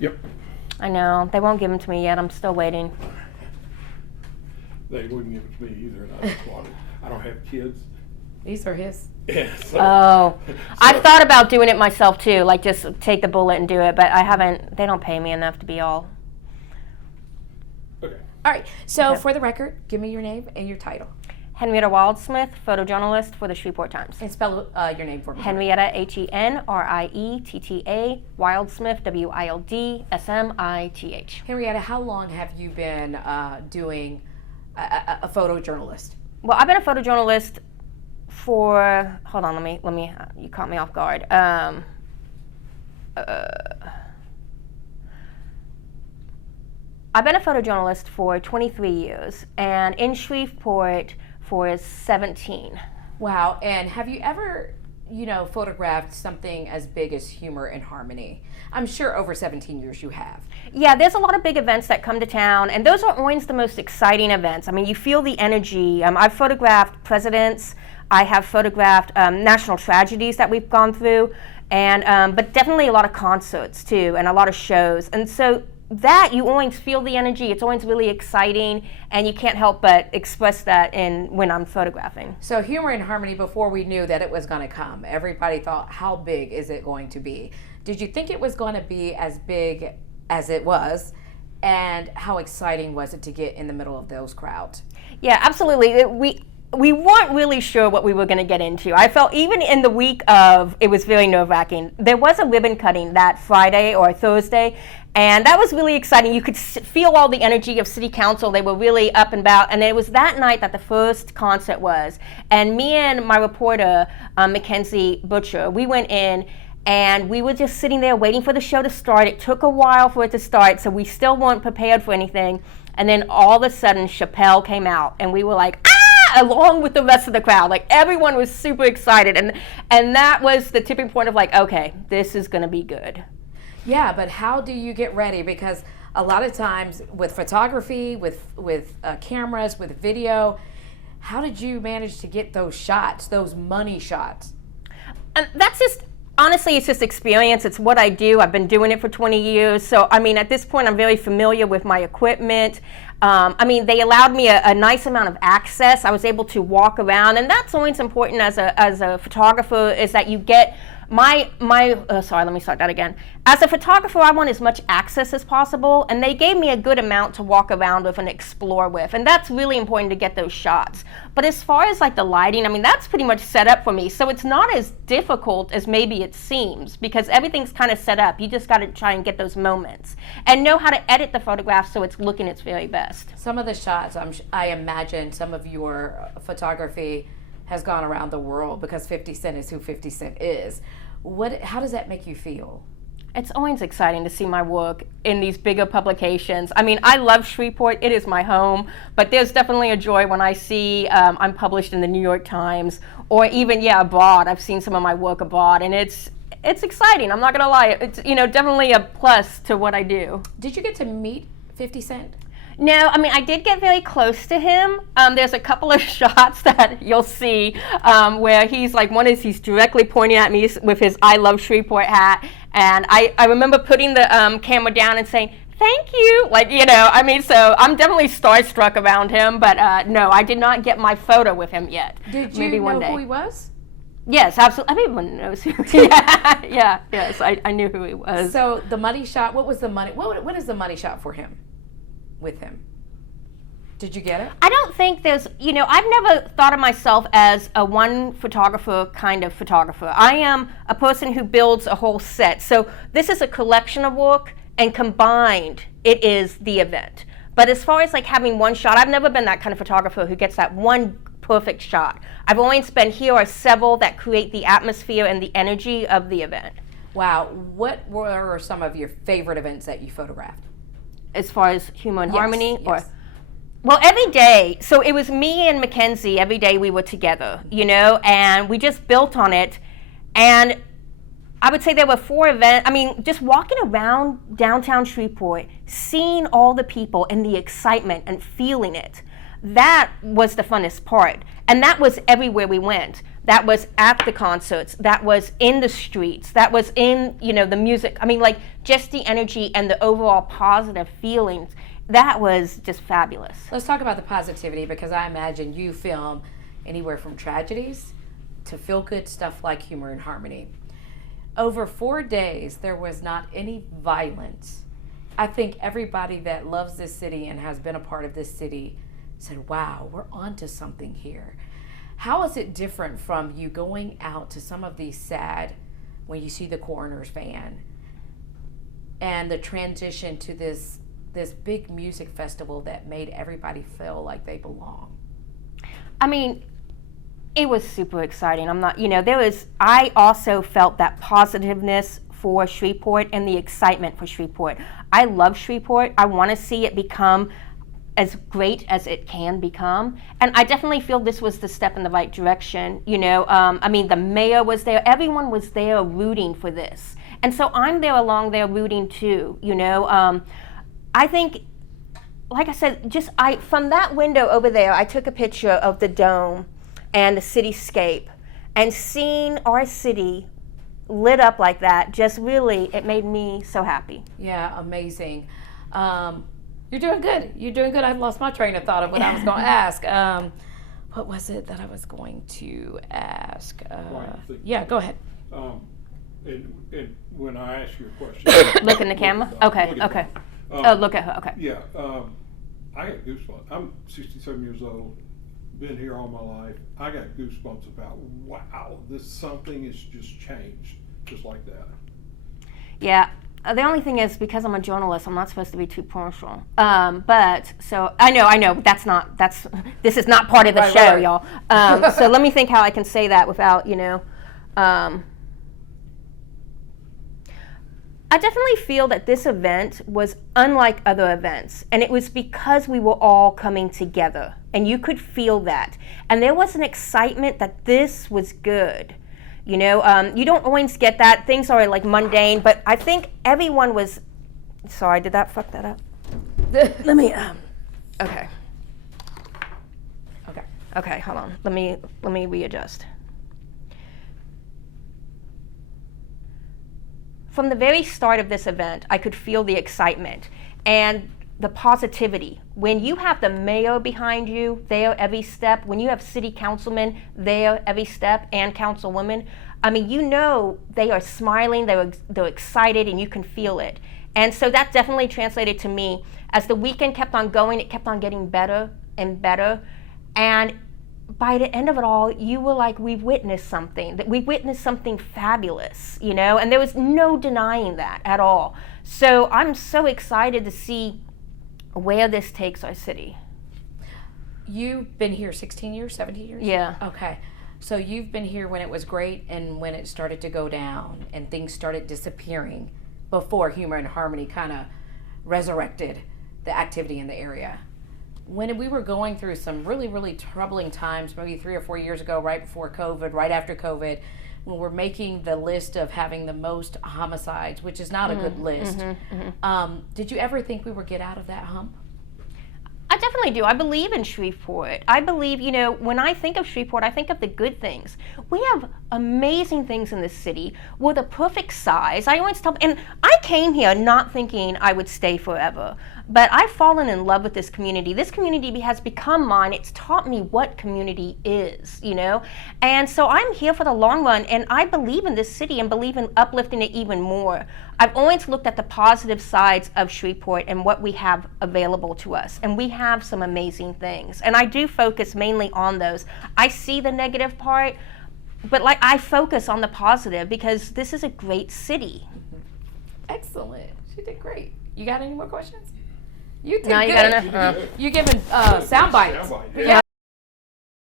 Yep. I know. They won't give them to me yet. I'm still waiting. They wouldn't give it to me either, and I don't want it. I don't have kids. These are his. Yeah, Oh, I've thought about doing it myself too, like just take the bullet and do it, but I haven't. They don't pay me enough to be all. Okay. All right. So Okay. for the record, give me your name and your title. Henrietta Wildsmith, photojournalist for the Shreveport Times. And spell your name for me. Henrietta, Henrietta, Wildsmith, WILDSMITH. Henrietta, how long have you been doing a photojournalist? Well, I've been a photojournalist for. Hold on, let me. You caught me off guard. I've been a photojournalist for 23 years, and in Shreveport for 17. Wow. And have you ever, photographed something as big as Humor and Harmony? I'm sure over 17 years you have. Yeah, there's a lot of big events that come to town, and those are always the most exciting events. I mean, you feel the energy. I've photographed presidents. I have photographed national tragedies that we've gone through, and but definitely a lot of concerts too, and a lot of shows. And so that you always feel the energy. It's always really exciting, and you can't help but express that when I'm photographing. So Humor and Harmony, before we knew that it was going to come, everybody thought, how big is it going to be? Did you think it was going to be as big as it was? And how exciting was it to get in the middle of those crowds? Yeah, absolutely. We weren't really sure what we were going to get into. I felt even in the week of, it was very nerve-wracking. There was a ribbon cutting that Friday or Thursday, and that was really exciting. You could feel all the energy of City Council. They were really up and about, and it was that night that the first concert was. And me and my reporter, Mackenzie Butcher, we went in, and we were just sitting there waiting for the show to start. It took a while for it to start, so we still weren't prepared for anything. And then all of a sudden, Chappelle came out, and we were like, ah! Along with the rest of the crowd. Like, everyone was super excited, and that was the tipping point of like, okay, this is going to be good. Yeah, but how do you get ready? Because a lot of times with photography, with cameras, with video, how did you manage to get those shots, those money shots? And that's just, honestly, it's just experience. It's what I do. I've been doing it for 20 years. So, I mean, at this point, I'm very familiar with my equipment. I mean, they allowed me a nice amount of access. I was able to walk around, and that's always important as a photographer, is that you get sorry, let me start that again. As a photographer, I want as much access as possible, and they gave me a good amount to walk around with and explore with, and that's really important to get those shots. But as far as like the lighting, I mean, that's pretty much set up for me, so it's not as difficult as maybe it seems, because everything's kind of set up. You just got to try and get those moments and know how to edit the photograph so it's looking its very best. Some of the shots, I imagine some of your photography has gone around the world because 50 Cent is who 50 Cent is. How does that make you feel? It's always exciting to see my work in these bigger publications. I mean, I love Shreveport. It is my home. But there's definitely a joy when I see I'm published in the New York Times, or even, abroad. I've seen some of my work abroad, and it's exciting. I'm not going to lie. It's definitely a plus to what I do. Did you get to meet 50 Cent? No, I mean, I did get very close to him. There's a couple of shots that you'll see where he's like, one is he's directly pointing at me with his I Love Shreveport hat. And I remember putting the camera down and saying, thank you. Like, I mean, so I'm definitely starstruck around him. But no, I did not get my photo with him yet. Did you Maybe one know day. who he was? Yes, absolutely. Everyone knows who he is. Yes, I knew who he was. So the money shot, what was the money? What is the money shot for him? With him? Did you get it? I don't think there's, I've never thought of myself as a one photographer kind of photographer. I am a person who builds a whole set. So this is a collection of work, and combined, it is the event. But as far as like having one shot, I've never been that kind of photographer who gets that one perfect shot. I've always been, here are several that create the atmosphere and the energy of the event. Wow. What were some of your favorite events that you photographed? As far as Humor and Harmony? Yes. Well, every day, so it was me and Mackenzie, every day we were together, and we just built on it. And I would say there were 4 events. I mean, just walking around downtown Shreveport, seeing all the people and the excitement and feeling it, that was the funnest part. And that was everywhere we went. that was at the concerts, that was in the streets, that was in, the music. I mean, like, just the energy and the overall positive feelings. That was just fabulous. Let's talk about the positivity, because I imagine you film anywhere from tragedies to feel-good stuff like Humor and Harmony. Over 4 days, there was not any violence. I think everybody that loves this city and has been a part of this city said, wow, we're onto something here. How is it different from you going out to some of these sad, when you see the coroner's van, and the transition to this big music festival that made everybody feel like they belong? I mean, it was super exciting. I also felt that positiveness for Shreveport and the excitement for Shreveport. I love Shreveport. I want to see it become as great as it can become. And I definitely feel this was the step in the right direction. The mayor was there. Everyone was there rooting for this. And so I'm there along there rooting too, I think, like I said, from that window over there, I took a picture of the dome and the cityscape, and seeing our city lit up like that, just really, it made me so happy. Yeah, amazing. You're doing good. You're doing good. I lost my train of thought of what I was going to ask. What was it that I was going to ask? Yeah, go ahead. And when I ask you a question, look in the camera. Okay. Look at her. Okay. Yeah, I got goosebumps. I'm 67 years old. Been here all my life. I got goosebumps about, wow, something has just changed, just like that. Yeah. The only thing is, because I'm a journalist, I'm not supposed to be too partial. But so I know this is not part of the show, right. Y'all. So let me think how I can say that without, I definitely feel that this event was unlike other events, and it was because we were all coming together, and you could feel that. And there was an excitement that this was good. You don't always get that. Things are like mundane, but I think everyone was, sorry, did that fuck that up? Let me, okay. Okay, hold on. Let me readjust. From the very start of this event, I could feel the excitement and the positivity. When you have the mayor behind you there every step, when you have city councilmen there every step and councilwomen, I mean, they are smiling, they're excited, and you can feel it. And so that definitely translated to me. As the weekend kept on going, it kept on getting better and better. And by the end of it all, you were like, we witnessed something fabulous, and there was no denying that at all. So I'm so excited to see where this takes our city. You've been here 16 years, 17 years? Yeah. Okay. So you've been here when it was great and when it started to go down and things started disappearing before Humor and Harmony kind of resurrected the activity in the area. When we were going through some really, really troubling times, maybe 3 or 4 years ago, right before COVID, right after COVID, when we're making the list of having the most homicides, which is not a good list, did you ever think we would get out of that hump? I definitely do. I believe in Shreveport. I believe, when I think of Shreveport, I think of the good things. We have amazing things in this city. We're the perfect size. I always tell, and I came here not thinking I would stay forever, but I've fallen in love with this community. This community has become mine. It's taught me what community is, And so I'm here for the long run, and I believe in this city and believe in uplifting it even more. I've always looked at the positive sides of Shreveport and what we have available to us, and we have some amazing things. And I do focus mainly on those. I see the negative part, but I focus on the positive because this is a great city. Excellent. She did great. You got any more questions? You did no, good. You got enough. You're giving sound bites. Yeah.